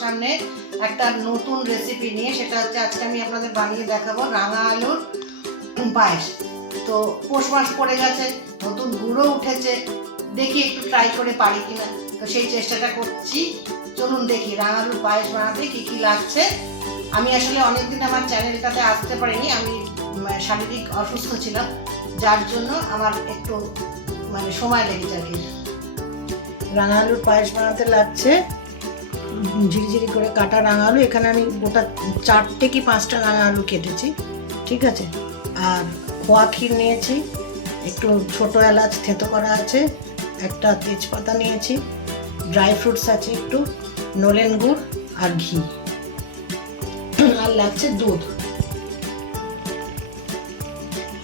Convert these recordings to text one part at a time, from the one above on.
সামনে একটা নতুন রেসিপি নিয়ে। সেটা হচ্ছে আজকে আমি আপনাদের বানিয়ে দেখাবো রাঙা আলুর পায়েস। তো পৌষ মাস পড়ে গেছে, নতুন গুঁড়ো উঠেছে, দেখি একটু ট্রাই করে পারি কিনা। তো সেই চেষ্টাটা করছি। চলুন দেখি রাঙা আলুর পায়েস বানাতে কী কী লাগছে। আমি আসলে অনেকদিন আমার চ্যানেলটাতে আসতে পারিনি, আমি শারীরিক অসুস্থ ছিলাম, যার জন্য আমার একটু সময় লেগেছে আর কি। রাঙা আলুর পায়েস বানাতে লাগছে ঝিরিঝিরি করে কাটা রাঙা আলু। এখানে আমি গোটা 4টে কি 5টা রাঙা আলু কেটেছি, ঠিক আছে। আর খোয়া ক্ষীর নিয়েছি, একটু ছোটো এলাচ থেতো করা আছে, একটা তেজপাতা নিয়েছি, ড্রাই ফ্রুটস আছে একটু, নলেন গুড় আর ঘি, আর লাগছে দুধ।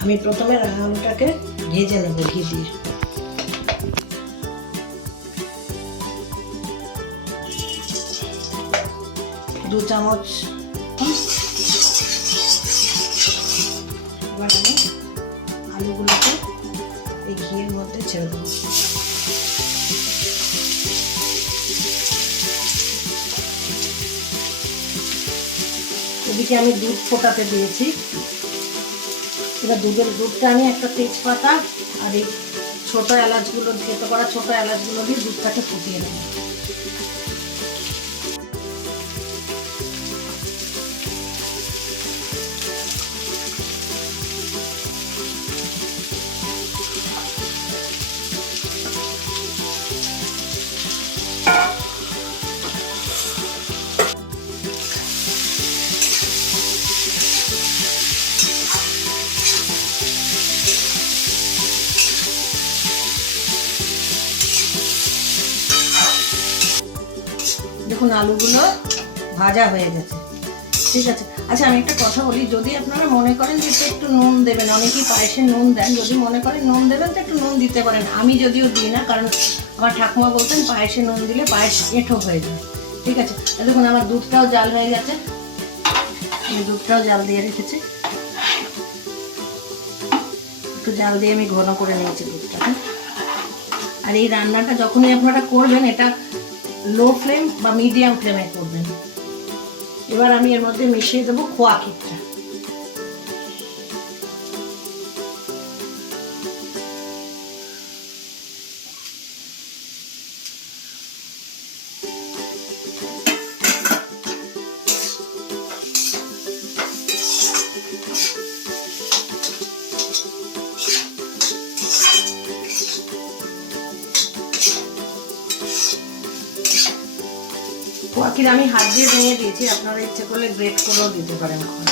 আমি প্রথমে রাঙা আলুটাকে ভেজে নেব ঘি দিয়ে। দু চামচ। এবার আমি আলুগুলোকে এই ঘিয়ের মধ্যে ছেড়ে দেবো। এদিকে আমি দুধ ফোটাতে দিয়েছি। এবার দুধটা আমি একটা তেজপাতা আর এই ছোটো এলাচগুলো থেতো করা ছোটো এলাচগুলো দিয়ে দুধটাকে ফুটিয়ে নেব। দেখুন আলুগুলো ভাজা হয়ে গেছে, ঠিক আছে। আচ্ছা আমি একটা কথা বলি, যদি আপনারা মনে করেন যে একটু নুন দেবেন, অনেকেই পায়েসে নুন দেন, যদি মনে করেন নুন দেবেন তো একটু নুন দিতে পারেন। আমি যদিও দিই না, কারণ আমার ঠাকুমা বলতেন পায়েসে নুন দিলে পায়েস এঁঠো হয়ে যায়, ঠিক আছে। দেখুন আমার দুধটাও জাল হয়ে গেছে, আমি দুধটাও জাল দিয়ে রেখেছি। একটু জাল দিয়ে আমি ঘন করে নিয়েছি দুধটাকে। আর এই রান্নাটা যখনই আপনারা করবেন এটা লো ফ্লেম বা মিডিয়াম ফ্লেমে করবেন। এবার আমি এর মধ্যে মিশিয়ে দেবো খোয়া ক্ষীরটা। খোয়া ক্ষীর আমি হাত দিয়ে ভেঙে দিয়েছি, আপনারা ইচ্ছে করলে গ্রেট করেও দিতে পারেন। এখন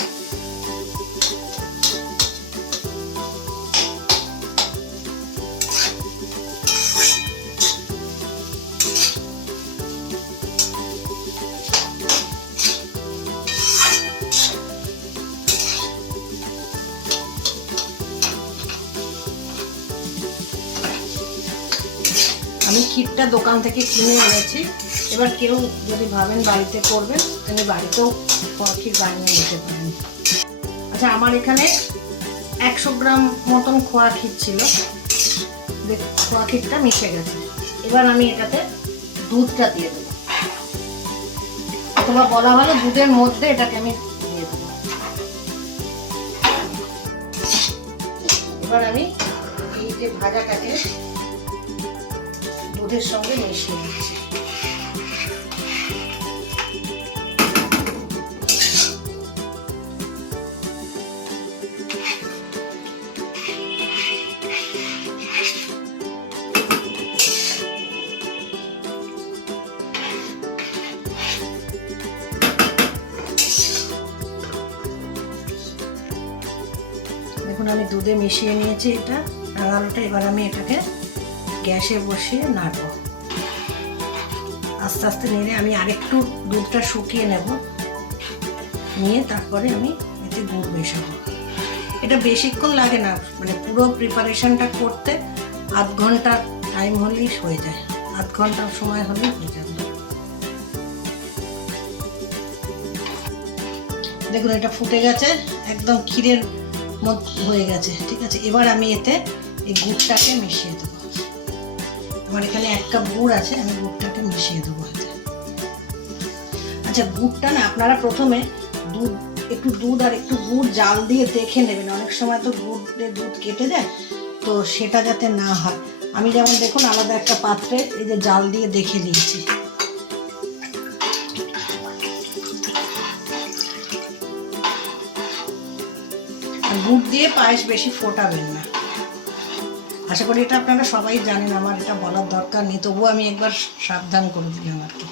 আমি ক্ষীরটা দোকান থেকে কিনে এনেছি। এবার কেউ যদি ভাবেন বাড়িতে করবেন তাহলে বাড়িতেও খোয়া ক্ষীর বানিয়ে নিতে পারেন। আচ্ছা আমার এখানে 100 গ্রাম মতন খোয়া ক্ষীর ছিল, খোয়া ক্ষীরটা মিশে গেছে। এবার আমি এটাতে দুধটা দিয়ে দেবো, অথবা বলা ভালো দুধের মধ্যে এটাকে আমি দিয়ে দেবো। এবার আমি এই যে ভাজাটাকে দুধের সঙ্গে মিশিয়ে দিচ্ছি। দেখুন আমি দুধে মিশিয়ে নিয়েছি এটা রাঙালুটা। এবার আমি এটাকে গ্যাসে বসিয়ে নাড়ব। আস্তে আস্তে নেড়ে আমি আরেকটু দুধটা শুকিয়ে নেব, নিয়ে তারপরে আমি এতে গুড় মেশাবো। এটা বেশিক্ষণ লাগে না, পুরো প্রিপারেশনটা করতে আধ ঘন্টা টাইম হলেই হয়ে যায়, আধ ঘন্টা সময় হলেই হয়ে যাবে। দেখুন এটা ফুটে গেছে, একদম ক্ষীরের মতো হয়ে গেছে, ঠিক আছে। এবার আমি এতে এই গুড়টাকে মিশিয়ে দেবো। আমার এখানে 1 কাপ গুড় আছে, আমি গুড়টাকে মিশিয়ে দেবো এতে। আচ্ছা, গুড়টা না আপনারা প্রথমে একটু দুধ আর একটু গুড় জাল দিয়ে দেখে নেবেন। অনেক সময় তো দুধ কেটে যায়, তো সেটা যাতে না হয়। আমি যেমন দেখুন আলাদা একটা পাত্রে এই যে জাল দিয়ে দেখে নিয়েছি। গুড় দিয়ে পায়েস বেশি ফোটাবেন না। আশা করি এটা আপনারা সবাই জানেন, আমার এটা বলার দরকার নেই, তবুও আমি একবার সাবধান করে দিলাম আর কি।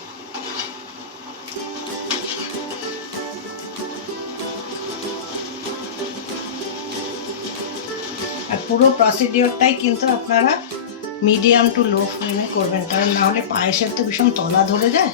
আর পুরো প্রসিডিওরটাই কিন্তু আপনারা মিডিয়াম টু লো ফ্লেমে করবেন, কারণ না হলে পায়েসের তো ভীষণ তলা ধরে যায়।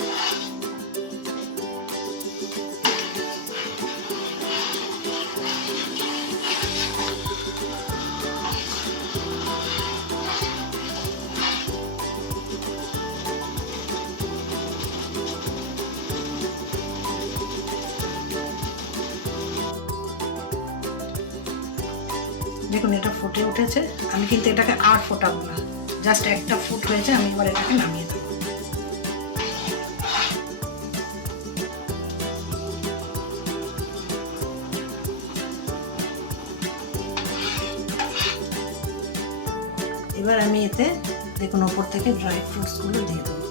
দেখুন এটা ফুটে উঠেছে, আমি কিন্তু এটাকে আর ফোটাবো না, জাস্ট একটা ফুট হয়েছে, আমি এবার এটাকে নামিয়ে দেবো। এবার আমি এতে দেখুন ওপর থেকে ড্রাই ফ্রুটসগুলো দিয়ে দেবো।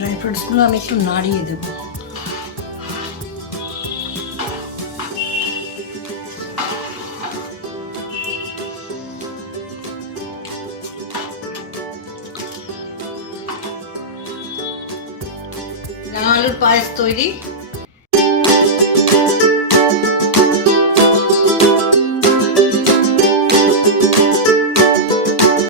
ড্রাই ফ্রুটসগুলো আমি একটু নাড়িয়ে দেবো। রাঙা আলুর পায়েস তৈরি।